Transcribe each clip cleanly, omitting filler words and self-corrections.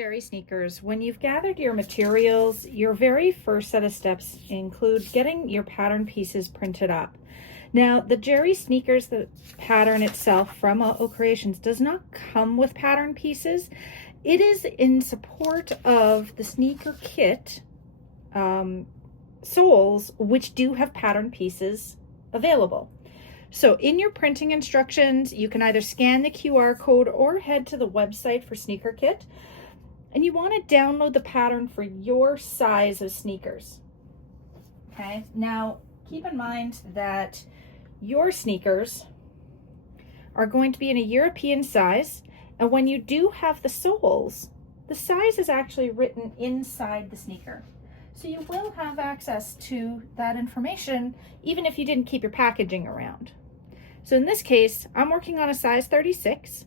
Jerry sneakers, when you've gathered your materials, your very first set of steps include getting your pattern pieces printed up. Now, the Jerry sneakers, the pattern itself from UhOh Creations, does not come with pattern pieces. It is in support of the SneakerKit soles, which do have pattern pieces available. So in your printing instructions, you can either scan the QR code or head to the website for SneakerKit, and you want to download the pattern for your size of sneakers. Okay, now keep in mind that your sneakers are going to be in a European size, and when you do have the soles, the size is actually written inside the sneaker. So you will have access to that information even if you didn't keep your packaging around. So in this case, I'm working on a size 36,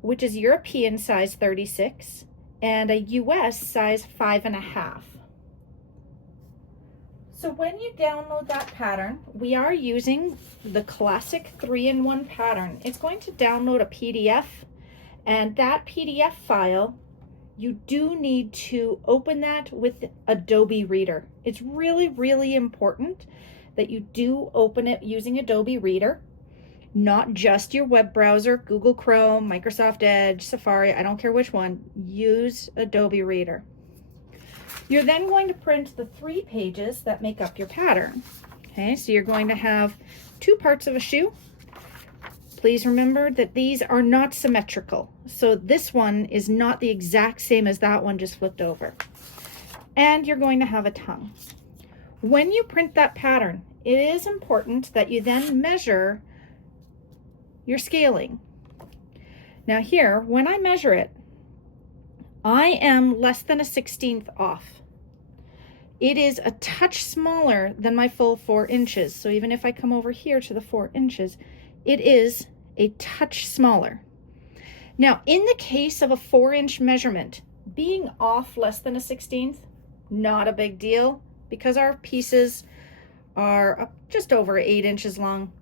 which is European size 36, and a US size 5.5. So when you download that pattern, we are using the classic 3-in-1 pattern. It's going to download a PDF, and that PDF file, you do need to open that with Adobe Reader. It's really, really important that you do open it using Adobe Reader, not just your web browser, Google Chrome, Microsoft Edge, Safari, I don't care which one, use Adobe Reader. You're then going to print the 3 pages that make up your pattern. Okay, so you're going to have 2 parts of a shoe. Please remember that these are not symmetrical. So this one is not the exact same as that one just flipped over. And you're going to have a tongue. When you print that pattern, it is important that you then measure your scaling. Now here, when I measure it, I am less than a 1/16 off. It is a touch smaller than my full 4 inches. So even if I come over here to the 4 inches, it is a touch smaller. Now, in the case of a 4-inch measurement, being off less than a 1/16, not a big deal because our pieces are just over 8 inches long.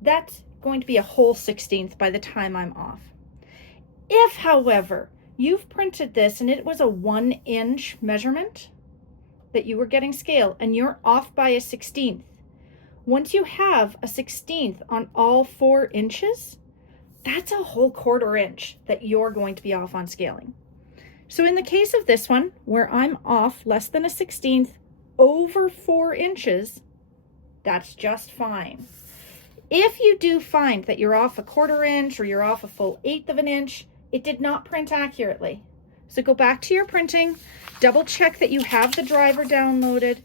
That's going to be a whole 1/16 by the time I'm off. If, however, you've printed this and it was a 1-inch measurement that you were getting scale and you're off by a 1/16, once you have a 1/16 on all 4 inches, that's a whole 1/4 inch that you're going to be off on scaling. So in the case of this one, where I'm off less than a 1/16 over 4 inches, that's just fine. If you do find that you're off a 1/4 inch or you're off a full 1/8 of an inch, it did not print accurately. So go back to your printing, double check that you have the driver downloaded.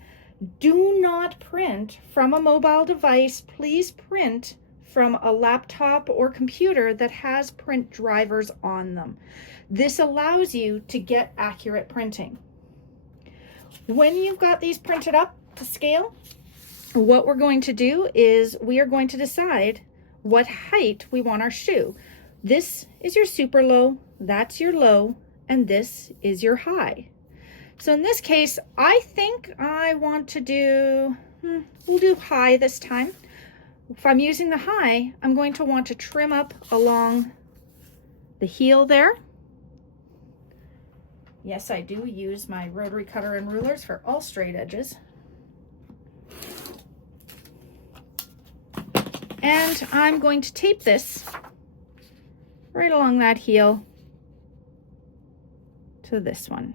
Do not print from a mobile device. Please print from a laptop or computer that has print drivers on them. This allows you to get accurate printing. When you've got these printed up to scale, what we're going to do is we are going to decide what height we want our shoe. This is your super low, that's your low, and this is your high. So in this case, I think I want to do, we'll do high this time. If I'm using the high, I'm going to want to trim up along the heel there. Yes, I do use my rotary cutter and rulers for all straight edges. And I'm going to tape this right along that heel to this one.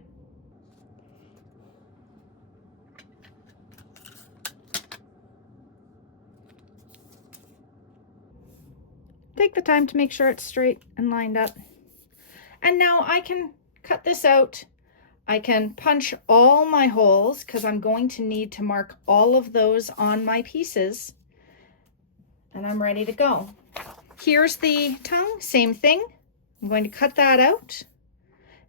Take the time to make sure it's straight and lined up. And now I can cut this out. I can punch all my holes because I'm going to need to mark all of those on my pieces. And I'm ready to go. Here's the tongue, same thing. I'm going to cut that out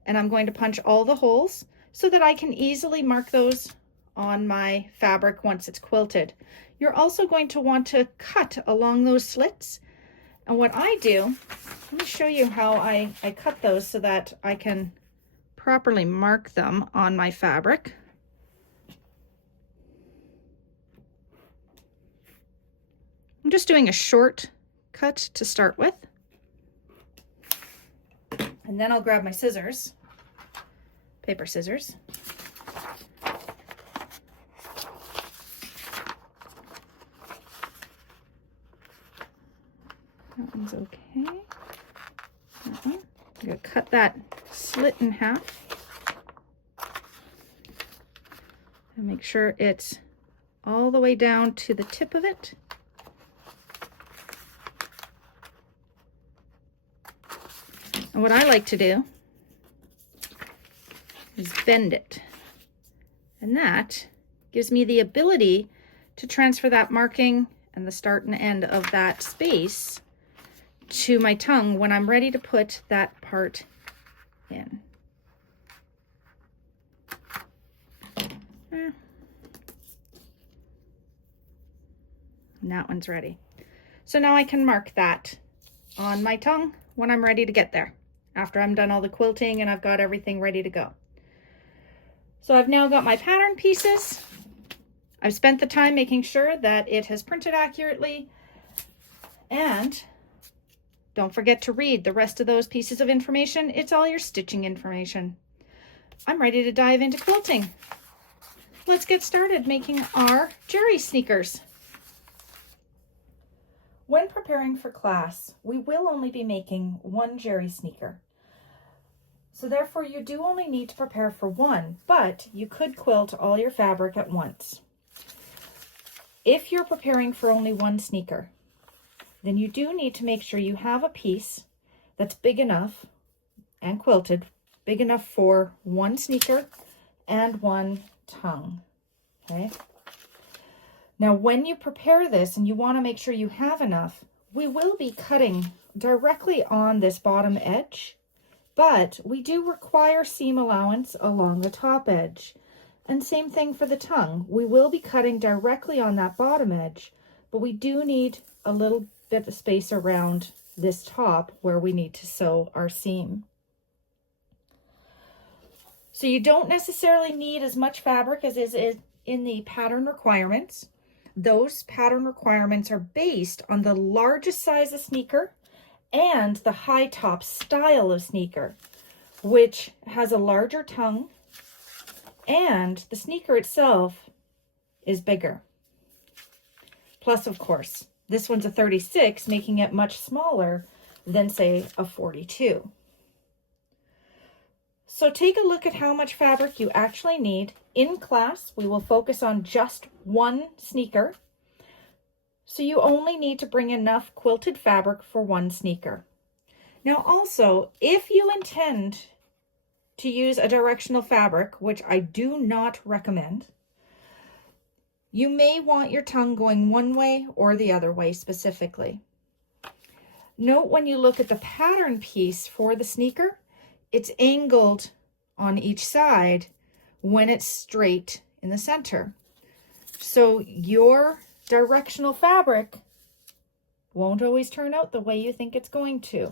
and I'm going to punch all the holes so that I can easily mark those on my fabric once it's quilted. You're also going to want to cut along those slits. And what I do, let me show you how I cut those so that I can properly mark them on my fabric. I'm just doing a short cut to start with. And then I'll grab my scissors paper scissors. That one's okay. That one. I'm going to cut that slit in half. And make sure it's all the way down to the tip of it. And what I like to do is bend it. And that gives me the ability to transfer that marking and the start and end of that space to my tongue when I'm ready to put that part in. And that one's ready. So now I can mark that on my tongue when I'm ready to get there, after I'm done all the quilting and I've got everything ready to go. So I've now got my pattern pieces. I've spent the time making sure that it has printed accurately, and don't forget to read the rest of those pieces of information. It's all your stitching information. I'm ready to dive into quilting. Let's get started making our Jerry sneakers. When preparing for class, we will only be making one Jerry sneaker. So therefore you do only need to prepare for one, but you could quilt all your fabric at once. If you're preparing for only one sneaker, then you do need to make sure you have a piece that's big enough and quilted, big enough for one sneaker and one tongue, okay? Now, when you prepare this and you want to make sure you have enough, we will be cutting directly on this bottom edge, but we do require seam allowance along the top edge. And same thing for the tongue. We will be cutting directly on that bottom edge, but we do need a little bit of space around this top where we need to sew our seam. So you don't necessarily need as much fabric as is in the pattern requirements. Those pattern requirements are based on the largest size of sneaker and the high top style of sneaker, which has a larger tongue, and the sneaker itself is bigger. Plus, of course, this one's a 36, making it much smaller than, say, a 42. So take a look at how much fabric you actually need. In class, we will focus on just one sneaker. So you only need to bring enough quilted fabric for one sneaker. Now also, if you intend to use a directional fabric, which I do not recommend, you may want your tongue going one way or the other way specifically. Note when you look at the pattern piece for the sneaker, it's angled on each side when it's straight in the center. So your directional fabric won't always turn out the way you think it's going to.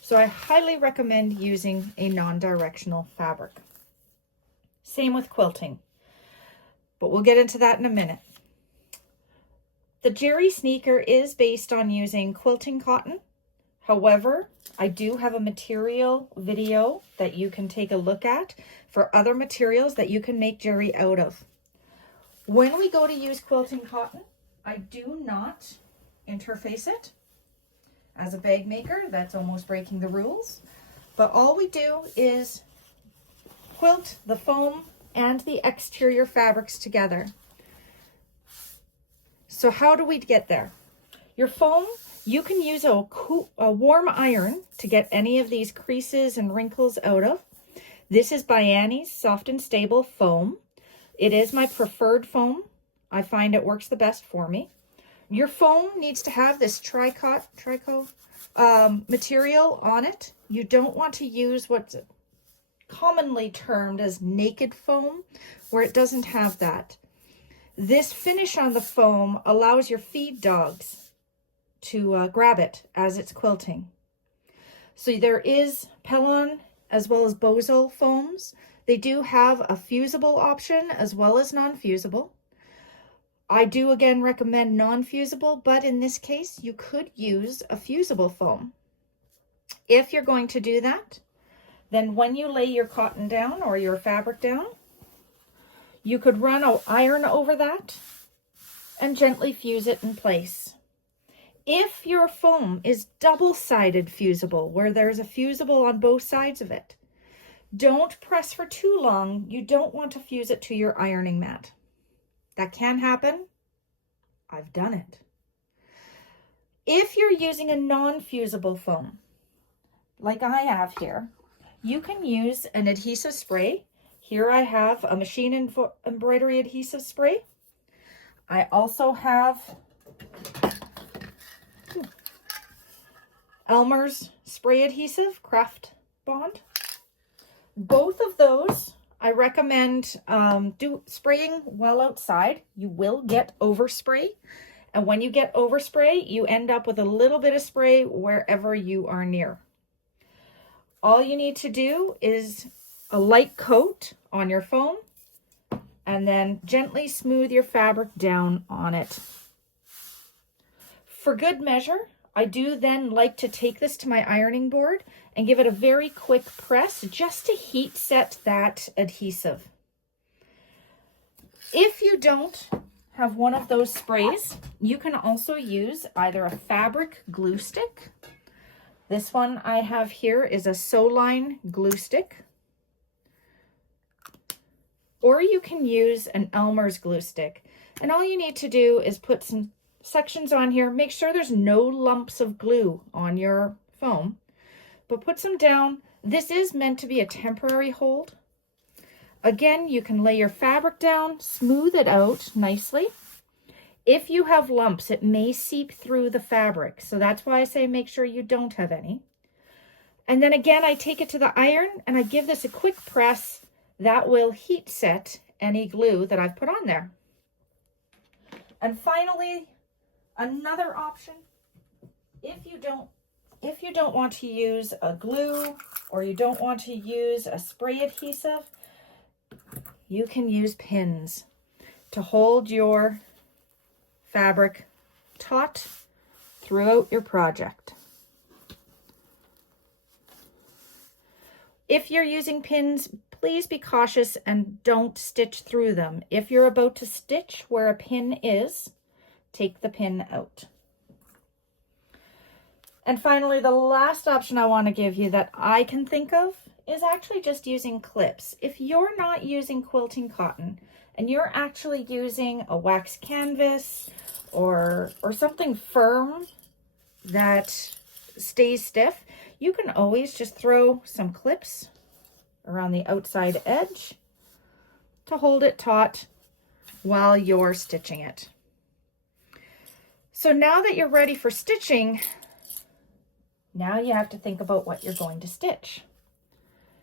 So I highly recommend using a non-directional fabric. Same with quilting, but we'll get into that in a minute. The Jerry sneaker is based on using quilting cotton. However, I do have a material video that you can take a look at for other materials that you can make Jerry out of. When we go to use quilting cotton, I do not interface it. As a bag maker, that's almost breaking the rules. But all we do is quilt the foam and the exterior fabrics together. So how do we get there? Your foam, you can use a warm iron to get any of these creases and wrinkles out of. This is Annie's Soft and Stable foam. It is my preferred foam. I find it works the best for me. Your foam needs to have this trico material on it. You don't want to use what's commonly termed as naked foam, where it doesn't have that. This finish on the foam allows your feed dogs to grab it as it's quilting. So there is Pellon as well as Bozal foams. They do have a fusible option as well as non-fusible. I do again recommend non-fusible, but in this case you could use a fusible foam. If you're going to do that, Then when you lay your cotton down or your fabric down, you could run an iron over that and gently fuse it in place. If your foam is double-sided fusible, where there's a fusible on both sides of it, don't press for too long. You don't want to fuse it to your ironing mat. That can happen. I've done it. If you're using a non-fusible foam, like I have here, you can use an adhesive spray. Here I have a machine embroidery adhesive spray. I also have Elmer's spray adhesive, Craft Bond. Both of those I recommend spraying well outside. You will get overspray. And when you get overspray, you end up with a little bit of spray wherever you are near. All you need to do is a light coat on your foam and then gently smooth your fabric down on it. For good measure, I do then like to take this to my ironing board and give it a very quick press just to heat set that adhesive. If you don't have one of those sprays, you can also use either a fabric glue stick. This one I have here is a Soline glue stick. Or you can use an Elmer's glue stick. And all you need to do is put some sections on here. Make sure there's no lumps of glue on your foam, but put some down. This is meant to be a temporary hold. Again, you can lay your fabric down, smooth it out nicely. If you have lumps, it may seep through the fabric. So that's why I say make sure you don't have any. And then again, I take it to the iron and I give this a quick press. That will heat set any glue that I've put on there. And finally, another option, if you don't want to use a glue or you don't want to use a spray adhesive, you can use pins to hold your fabric taut throughout your project. If you're using pins, please be cautious and don't stitch through them. If you're about to stitch where a pin is, take the pin out. And finally, the last option I want to give you that I can think of is actually just using clips. If you're not using quilting cotton and you're actually using a wax canvas or something firm that stays stiff, you can always just throw some clips around the outside edge to hold it taut while you're stitching it. So now that you're ready for stitching, now you have to think about what you're going to stitch.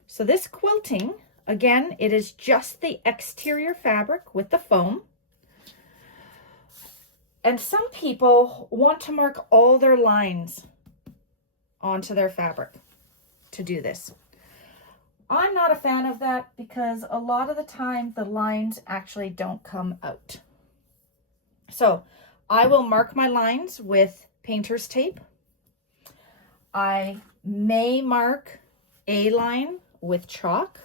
So this quilting, again, it is just the exterior fabric with the foam. And some people want to mark all their lines onto their fabric to do this. I'm not a fan of that because a lot of the time the lines actually don't come out. So I will mark my lines with painter's tape. I may mark a line with chalk,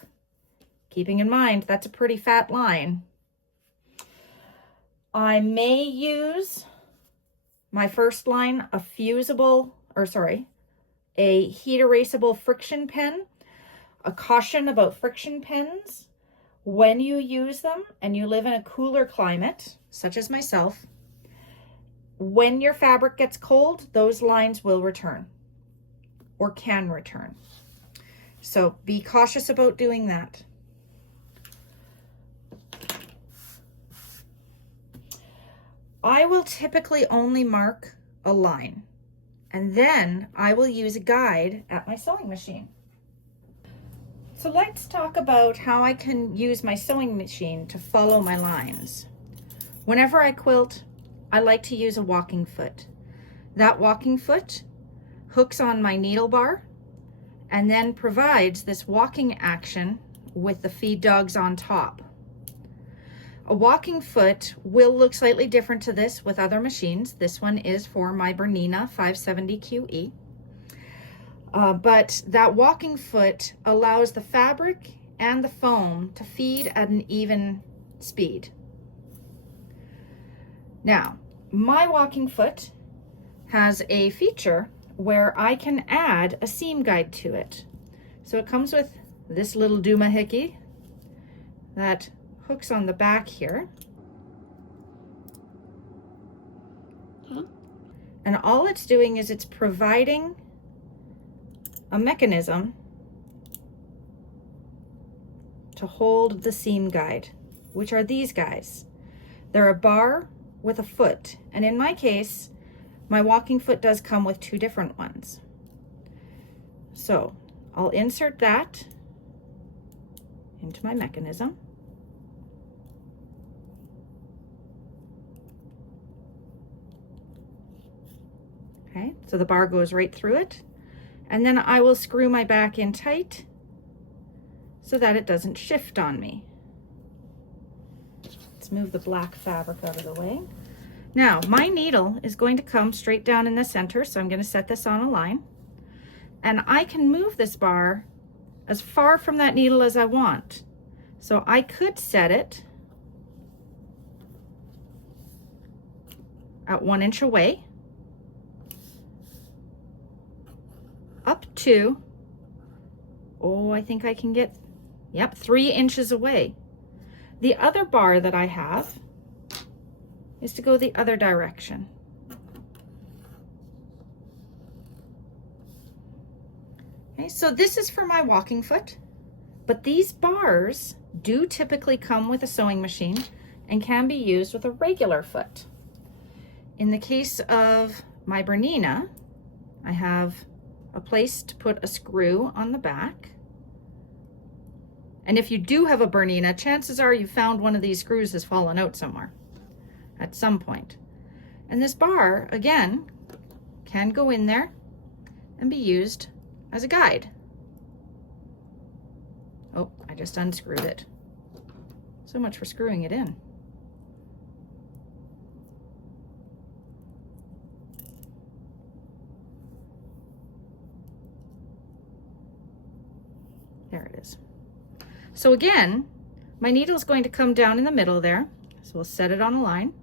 keeping in mind that's a pretty fat line. I may use my first line a heat erasable friction pen. A caution about friction pens: when you use them and you live in a cooler climate, such as myself, when your fabric gets cold, those lines will return or can return. So be cautious about doing that. I will typically only mark a line, and then I will use a guide at my sewing machine. So let's talk about how I can use my sewing machine to follow my lines. Whenever I quilt, I like to use a walking foot. That walking foot hooks on my needle bar and then provides this walking action with the feed dogs on top. A walking foot will look slightly different to this with other machines. This one is for my Bernina 570 QE. but that walking foot allows the fabric and the foam to feed at an even speed. Now, my walking foot has a feature where I can add a seam guide to it. So it comes with this little doohickey that hooks on the back here. Okay. And all it's doing is it's providing a mechanism to hold the seam guide, which are these guys. They're a bar with a foot, and in my case, my walking foot does come with two different ones. So I'll insert that into my mechanism. Okay, so the bar goes right through it, and then I will screw my back in tight so that it doesn't shift on me. Let's move the black fabric out of the way. Now, my needle is going to come straight down in the center, so I'm going to set this on a line. And I can move this bar as far from that needle as I want. So I could set it at 1 inch away, up to, oh, I think I can get, yep, 3 inches away. The other bar that I have is to go the other direction. Okay, so this is for my walking foot, but these bars do typically come with a sewing machine and can be used with a regular foot. In the case of my Bernina, I have a place to put a screw on the back. And if you do have a Bernina, chances are you found one of these screws has fallen out somewhere at some point. And this bar, again, can go in there and be used as a guide. Oh, I just unscrewed it. So much for screwing it in. There it is. So again, my needle is going to come down in the middle there. So we'll set it on a line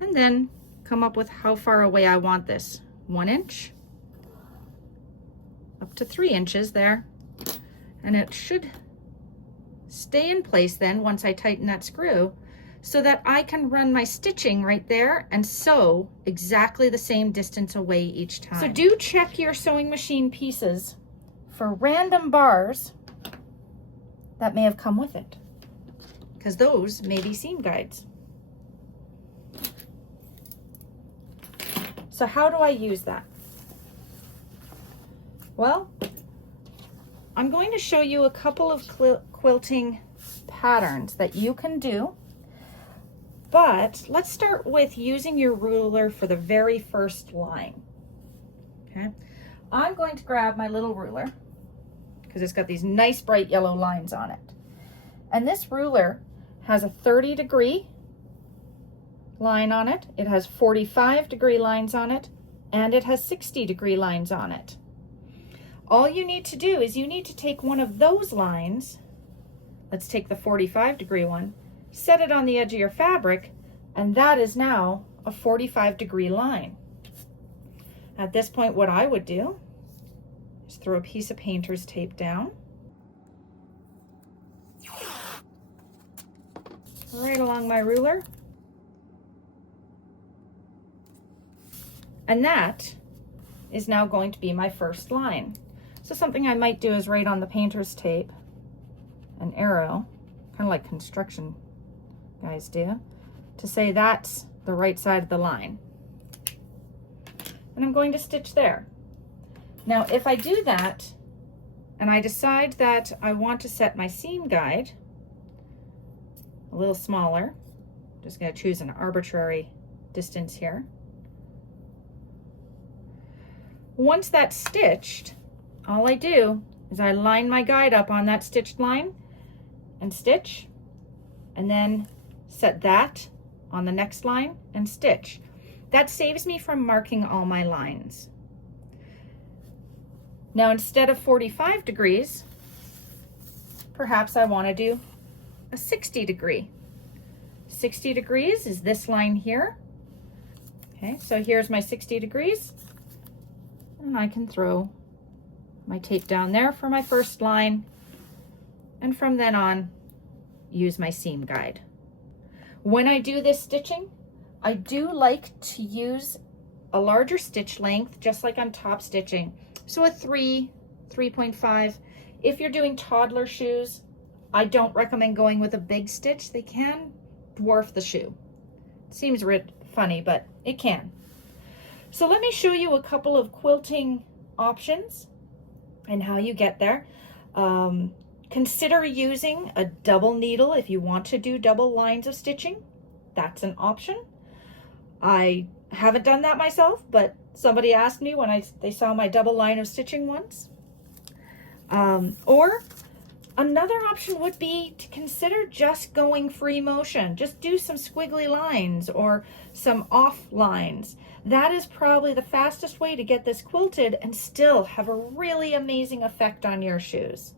and then come up with how far away I want this. 1 inch up to 3 inches there. And it should stay in place then once I tighten that screw so that I can run my stitching right there and sew exactly the same distance away each time. So do check your sewing machine pieces for random bars that may have come with it, because those may be seam guides. So how do I use that? Well, I'm going to show you a couple of quilting patterns that you can do, but let's start with using your ruler for the very first line. Okay, I'm going to grab my little ruler because it's got these nice bright yellow lines on it. And this ruler has a 30-degree line on it, it has 45-degree lines on it, and it has 60-degree lines on it. All you need to do is you need to take one of those lines, let's take the 45-degree one, set it on the edge of your fabric, and that is now a 45-degree line. At this point, what I would do is throw a piece of painter's tape down right along my ruler, and that is now going to be my first line. So something I might do is write on the painter's tape an arrow, kind of like construction guys do, to say that's the right side of the line. And I'm going to stitch there. Now, if I do that and I decide that I want to set my seam guide a little smaller, I'm just going to choose an arbitrary distance here. Once that's stitched, all I do is I line my guide up on that stitched line and stitch, and then set that on the next line and stitch. That saves me from marking all my lines. Now instead of 45 degrees, perhaps I want to do a 60 degree. 60 degrees is this line here. Okay, so here's my 60 degrees. And I can throw my tape down there for my first line. And from then on, use my seam guide. When I do this stitching, I do like to use a larger stitch length, just like I'm top stitching. So a 3.5. If you're doing toddler shoes, I don't recommend going with a big stitch. They can dwarf the shoe. It seems funny, but it can. So let me show you a couple of quilting options and how you get there. Consider using a double needle if you want to do double lines of stitching. That's an option. I haven't done that myself, but somebody asked me when they saw my double line of stitching once. Or another option would be to consider just going free motion. Just do some squiggly lines or some off lines. That is probably the fastest way to get this quilted and still have a really amazing effect on your shoes.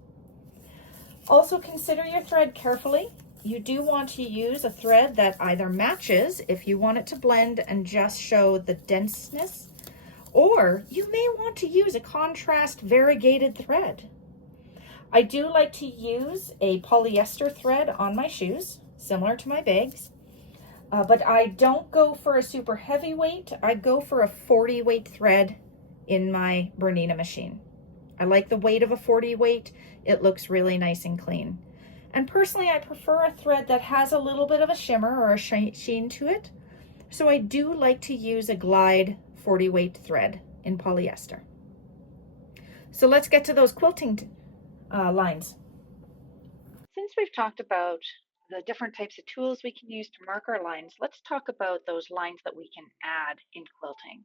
Also consider your thread carefully. You do want to use a thread that either matches if you want it to blend and just show the denseness, or you may want to use a contrast variegated thread. I do like to use a polyester thread on my shoes, similar to my bags, but I don't go for a super heavy weight. I go for a 40 weight thread in my Bernina machine. I like the weight of a 40 weight. It looks really nice and clean. And personally, I prefer a thread that has a little bit of a shimmer or a sheen to it. So I do like to use a Glide 40 weight thread in polyester. So let's get to those quilting lines. Since we've talked about the different types of tools we can use to mark our lines, let's talk about those lines that we can add in quilting.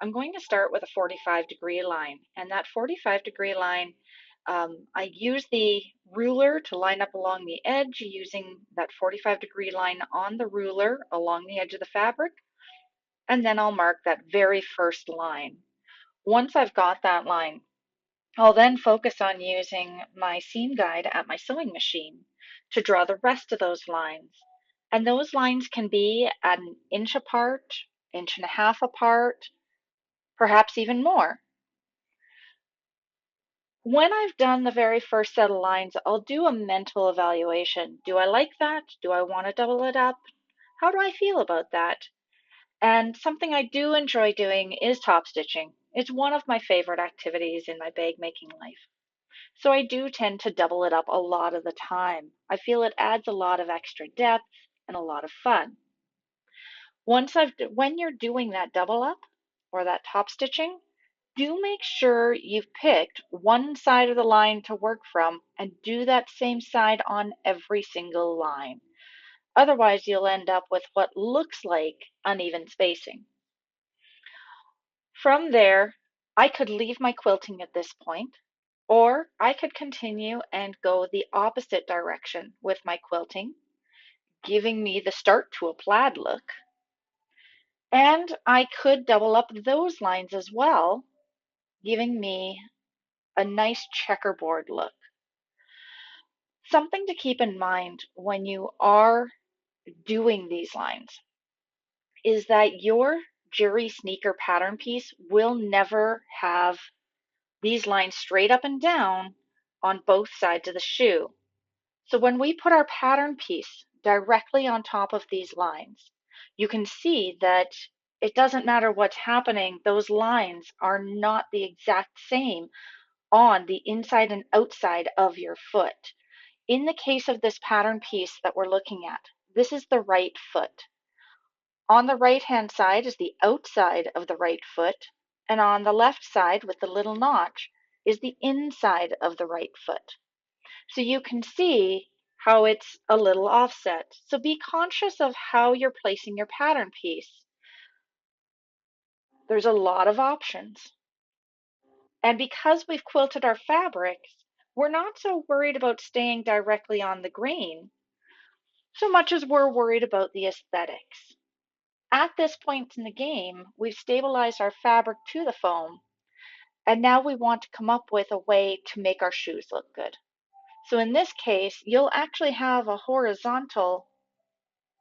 I'm going to start with a 45-degree line, and that 45-degree line, I use the ruler to line up along the edge using that 45-degree line on the ruler along the edge of the fabric, and then I'll mark that very first line. Once I've got that line, I'll then focus on using my seam guide at my sewing machine to draw the rest of those lines. And those lines can be at an inch apart, inch and a half apart, perhaps even more. When I've done the very first set of lines, I'll do a mental evaluation. Do I like that? Do I want to double it up? How do I feel about that? And something I do enjoy doing is top stitching. It's one of my favorite activities in my bag making life. So I do tend to double it up a lot of the time. I feel it adds a lot of extra depth and a lot of fun. When you're doing that double up or that top stitching, do make sure you've picked one side of the line to work from and do that same side on every single line. Otherwise, you'll end up with what looks like uneven spacing. From there, I could leave my quilting at this point, or I could continue and go the opposite direction with my quilting, giving me the start to a plaid look. And I could double up those lines as well, giving me a nice checkerboard look. Something to keep in mind when you are doing these lines is that your Jury sneaker pattern piece will never have these lines straight up and down on both sides of the shoe. So when we put our pattern piece directly on top of these lines, you can see that it doesn't matter what's happening, those lines are not the exact same on the inside and outside of your foot. In the case of this pattern piece that we're looking at, this is the right foot. On the right-hand side is the outside of the right foot, and on the left side with the little notch is the inside of the right foot. So you can see how it's a little offset. So be conscious of how you're placing your pattern piece. There's a lot of options. And because we've quilted our fabrics, we're not so worried about staying directly on the grain so much as we're worried about the aesthetics. At this point in the game, we've stabilized our fabric to the foam, And now we want to come up with a way to make our shoes look good. So in this case, you'll actually have a horizontal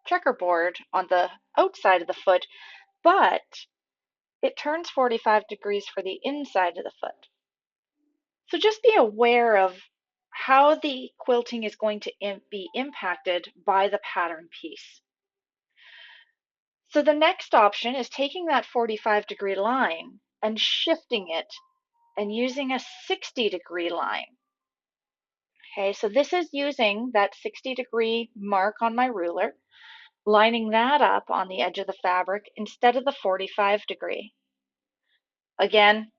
checkerboard on the outside of the foot, but it turns 45 degrees for the inside of the foot. So just be aware of how the quilting is going to be impacted by the pattern piece. So the next option is taking that 45-degree line and shifting it and using a 60-degree line. Okay, so this is using that 60-degree mark on my ruler, lining that up on the edge of the fabric instead of the 45-degree. Again,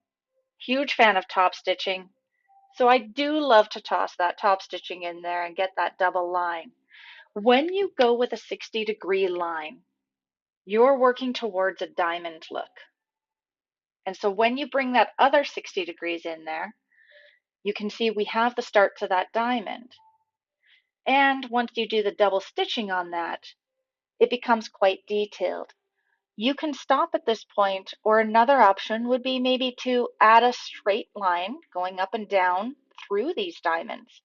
huge fan of top stitching, so I do love to toss that top stitching in there and get that double line. When you go with a 60-degree line, you're working towards a diamond look. And so when you bring that other 60 degrees in there, you can see we have the start to that diamond. And once you do the double stitching on that, it becomes quite detailed. You can stop at this point, or another option would be maybe to add a straight line going up and down through these diamonds.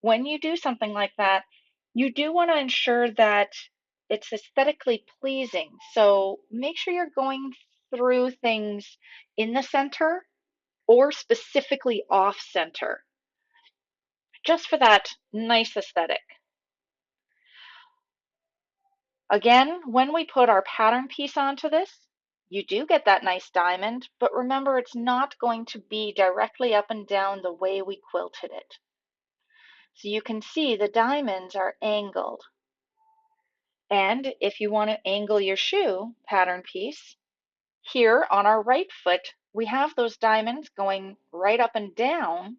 When you do something like that, you do want to ensure that it's aesthetically pleasing. So make sure you're going through things in the center or specifically off center, just for that nice aesthetic. Again, when we put our pattern piece onto this, you do get that nice diamond, but remember it's not going to be directly up and down the way we quilted it. So you can see the diamonds are angled. And if you want to angle your shoe pattern piece, here on our right foot, we have those diamonds going right up and down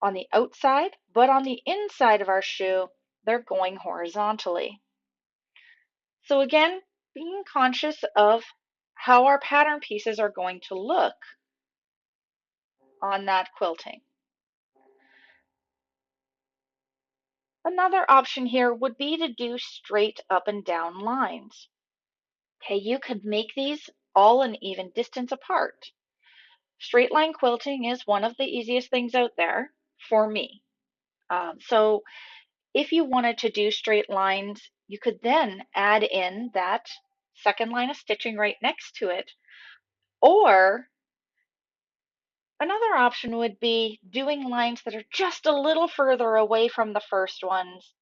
on the outside, but on the inside of our shoe, they're going horizontally. So again, being conscious of how our pattern pieces are going to look on that quilting. Another option here would be to do straight up and down lines. Okay, you could make these all an even distance apart. Straight line quilting is one of the easiest things out there for me. So if you wanted to do straight lines, you could then add in that second line of stitching right next to it. Or another option would be doing lines that are just a little further away from the first ones,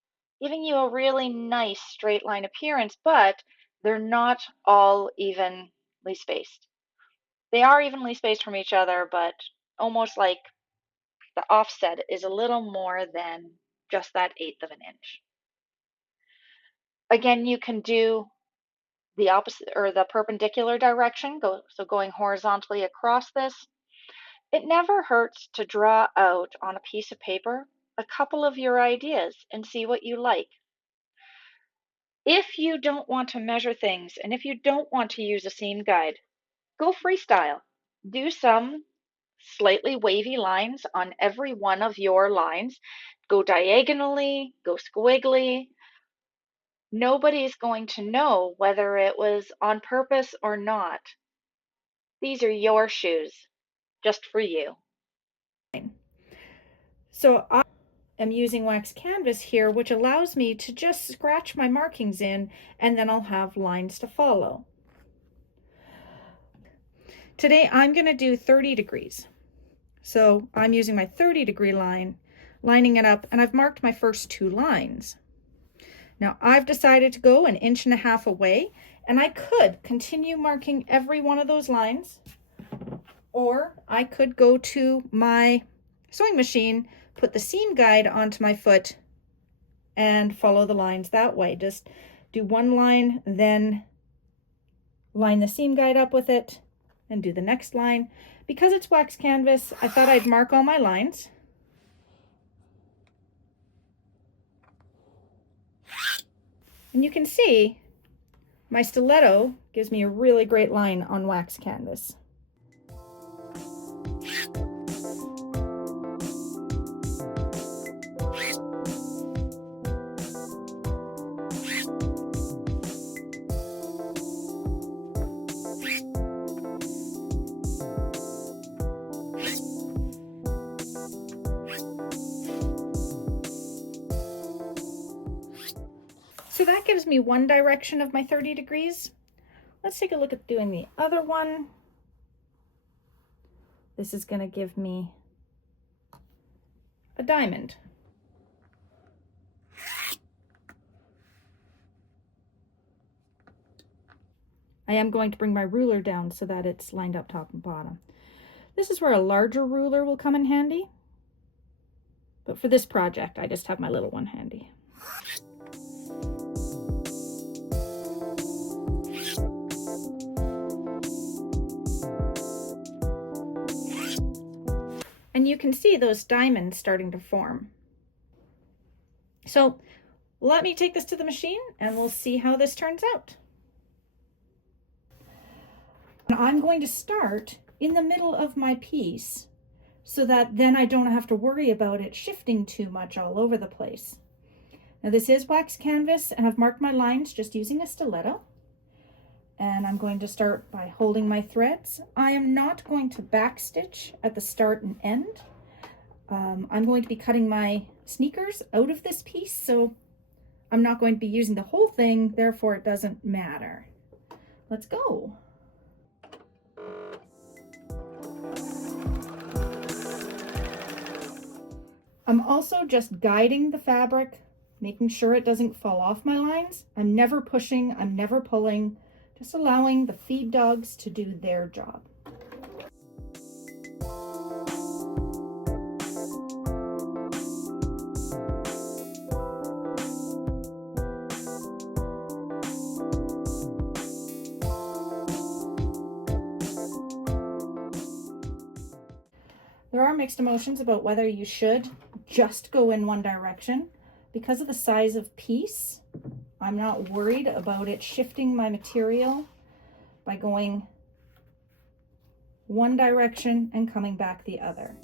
giving you a really nice straight line appearance, but they're not all evenly spaced. They are evenly spaced from each other, but almost like the offset is a little more than just that 1/8 of an inch. Again, you can do the opposite or the perpendicular direction, so going horizontally across this. It never hurts to draw out on a piece of paper a couple of your ideas and see what you like. If you don't want to measure things and if you don't want to use a seam guide, go freestyle. Do some slightly wavy lines on every one of your lines. Go diagonally, go squiggly. Nobody's going to know whether it was on purpose or not. These are your shoes, just for you. So I am using wax canvas here, which allows me to just scratch my markings in, and then I'll have lines to follow. Today I'm going to do 30 degrees. So I'm using my 30-degree line, lining it up, and I've marked my first 2 lines. Now I've decided to go 1.5 inches away, and I could continue marking every one of those lines, or I could go to my sewing machine, put the seam guide onto my foot, and follow the lines that way. Just do one line, then line the seam guide up with it, and do the next line. Because it's wax canvas, I thought I'd mark all my lines. And you can see my stiletto gives me a really great line on wax canvas. So that gives me one direction of my 30 degrees. Let's take a look at doing the other one. This is going to give me a diamond. I am going to bring my ruler down so that it's lined up top and bottom. This is where a larger ruler will come in handy. But for this project, I just have my little one handy. And you can see those diamonds starting to form. So let me take this to the machine and we'll see how this turns out. I'm going to start in the middle of my piece so that then I don't have to worry about it shifting too much all over the place. Now this is wax canvas and I've marked my lines just using a stiletto. And I'm going to start by holding my threads. I am not going to backstitch at the start and end. I'm going to be cutting my sneakers out of this piece, so I'm not going to be using the whole thing, therefore it doesn't matter. Let's go. I'm also just guiding the fabric, making sure it doesn't fall off my lines. I'm never pushing, I'm never pulling, just allowing the feed dogs to do their job. There are mixed emotions about whether you should just go in one direction. Because of the size of piece, I'm not worried about it shifting my material by going one direction and coming back the other.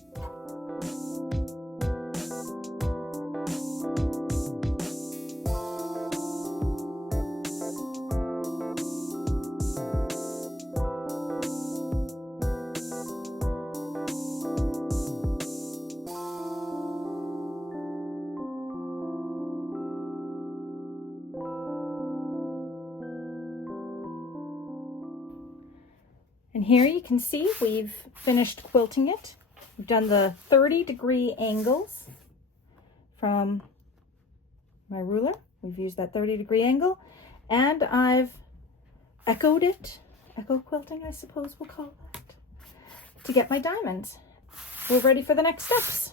And here you can see we've finished quilting it. We've done the 30-degree angles from my ruler. We've used that 30-degree angle, and I've echoed it, echo quilting I suppose we'll call that, to get my diamonds. We're ready for the next steps.